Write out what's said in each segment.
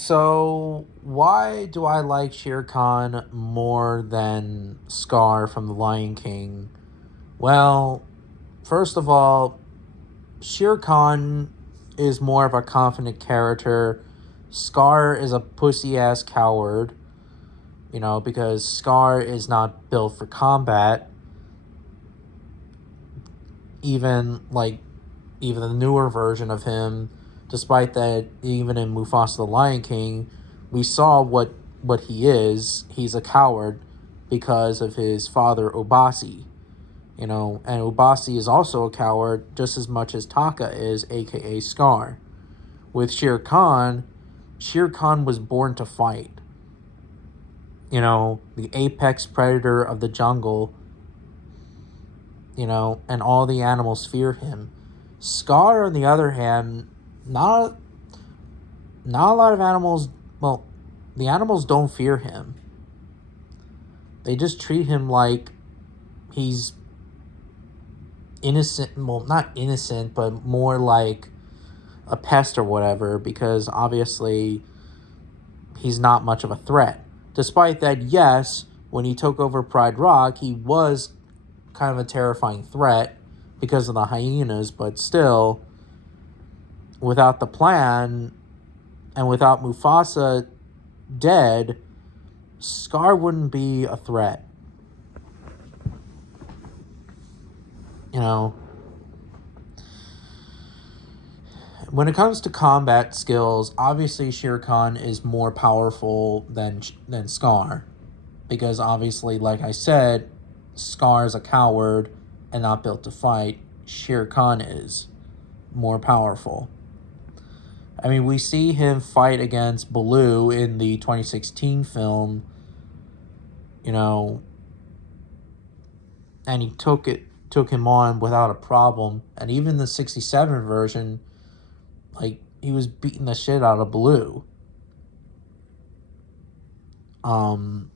So, why do I like Shere Khan more than Scar from The Lion King? Well, first of all, Shere Khan is more of a confident character. Scar is a pussy ass coward, because Scar is not built for combat. Even even the newer version of him, despite that, even in Mufasa the Lion King, we saw what he is. He's a coward because of his father Obasi. And Obasi is also a coward just as much as Taka is, aka Scar. With Shere Khan was born to fight. The apex predator of the jungle, and all the animals fear him. Scar, on the other hand, not not a lot of animals. Well, the animals don't fear him. They just treat him like he's innocent. Well, not innocent, but more like a pest or whatever. Because obviously, he's not much of a threat. Despite that, yes, when he took over Pride Rock, he was kind of a terrifying threat because of the hyenas. But still, without the plan and without Mufasa dead, Scar wouldn't be a threat. You know, when it comes to combat skills, obviously Shere Khan is more powerful than Scar, because obviously, like I said, Scar is a coward and not built to fight. Shere Khan is more powerful. I mean, we see him fight against Baloo in the 2016 film, you know, and he took him on without a problem. And even the 67 version, like, he was beating the shit out of Baloo. Now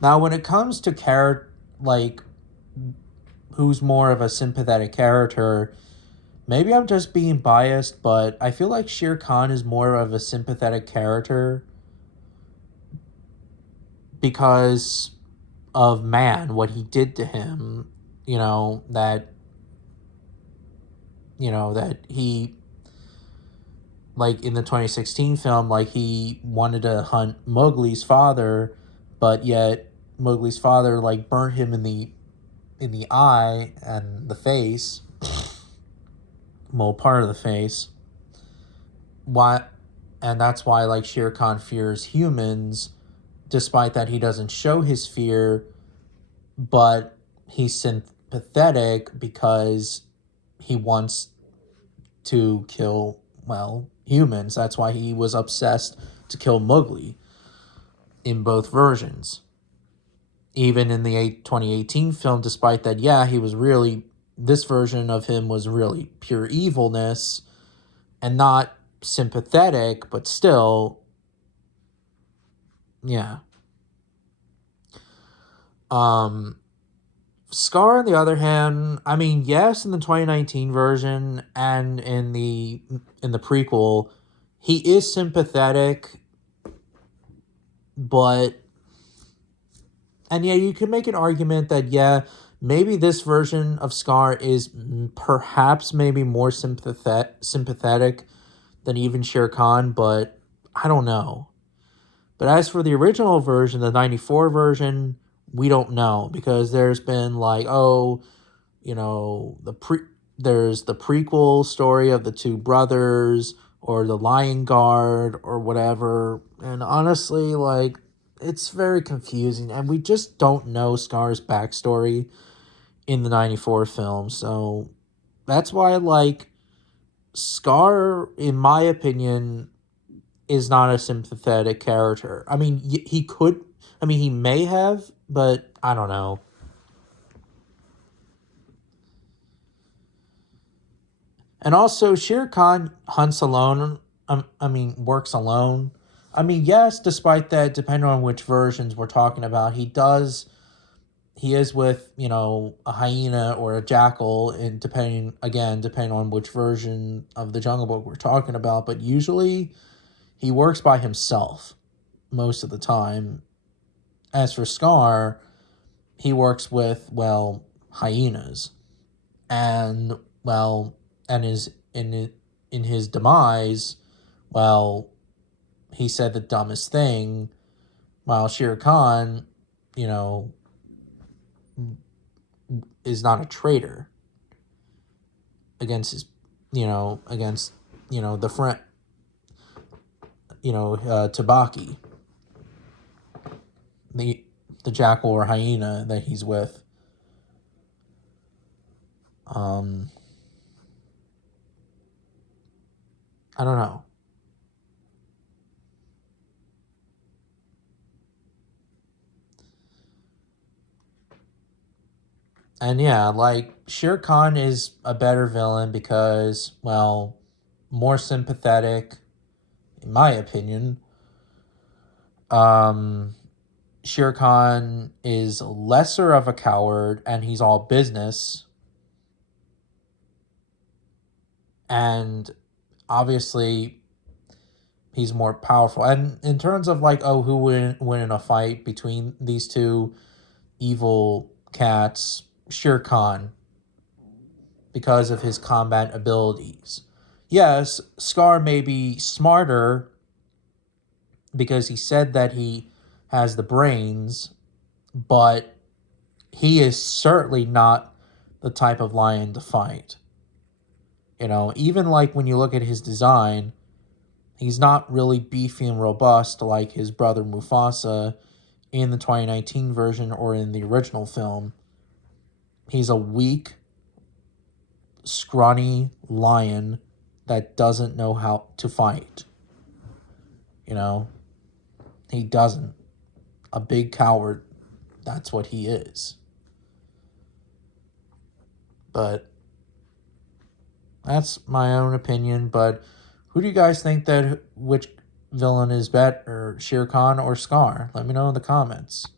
when it comes to who's more of a sympathetic character, maybe I'm just being biased, but I feel like Shere Khan is more of a sympathetic character because of Man, what he did to him, that he, like in the 2016 film, like he wanted to hunt Mowgli's father, but yet Mowgli's father like burnt him in the eye and the face, well, part of the face. Why? And that's why like Shere Khan fears humans, despite that he doesn't show his fear, but he's sympathetic because he wants to kill, well, humans. That's why he was obsessed to kill Mowgli in both versions. Even in the 2018 film, despite that, yeah, this version of him was really pure evilness and not sympathetic, but still, yeah. Scar, on the other hand, I mean, yes, in the 2019 version and in the prequel, he is sympathetic, but, and yeah, you can make an argument that, yeah, maybe this version of Scar is perhaps maybe more sympathetic than even Shere Khan, but I don't know. But as for the original version, the 94 version, we don't know, because there's been like, there's the prequel story of the two brothers or the Lion Guard or whatever. And honestly, like, it's very confusing, and we just don't know Scar's backstory in the 94 film. So that's why, like, Scar, in my opinion, is not a sympathetic character. I mean, he may have, but I don't know. And also, Shere Khan hunts alone. Works alone. I mean, yes, despite that, depending on which versions we're talking about, he he is with, a hyena or a jackal, and depending on which version of the Jungle Book we're talking about, but usually he works by himself most of the time. As for Scar, he works with, well, hyenas. And, well, and in his demise, well, he said the dumbest thing, while Shere Khan, you know, is not a traitor against his, against, the friend, Tabaki, the jackal or hyena that he's with. I don't know. And yeah, like, Shere Khan is a better villain because, well, more sympathetic, in my opinion. Shere Khan is lesser of a coward, and he's all business. And obviously, he's more powerful. And in terms of, like, oh, who would win in a fight between these two evil cats, Shere Khan, because of his combat abilities. Yes, Scar may be smarter because he said that he has the brains, but he is certainly not the type of lion to fight. Even like when you look at his design, he's not really beefy and robust like his brother Mufasa in the 2019 version or in the original film. He's a weak, scrawny lion that doesn't know how to fight. He doesn't. A big coward. That's what he is. But that's my own opinion. But who do you guys think which villain is better, Shere Khan or Scar? Let me know in the comments.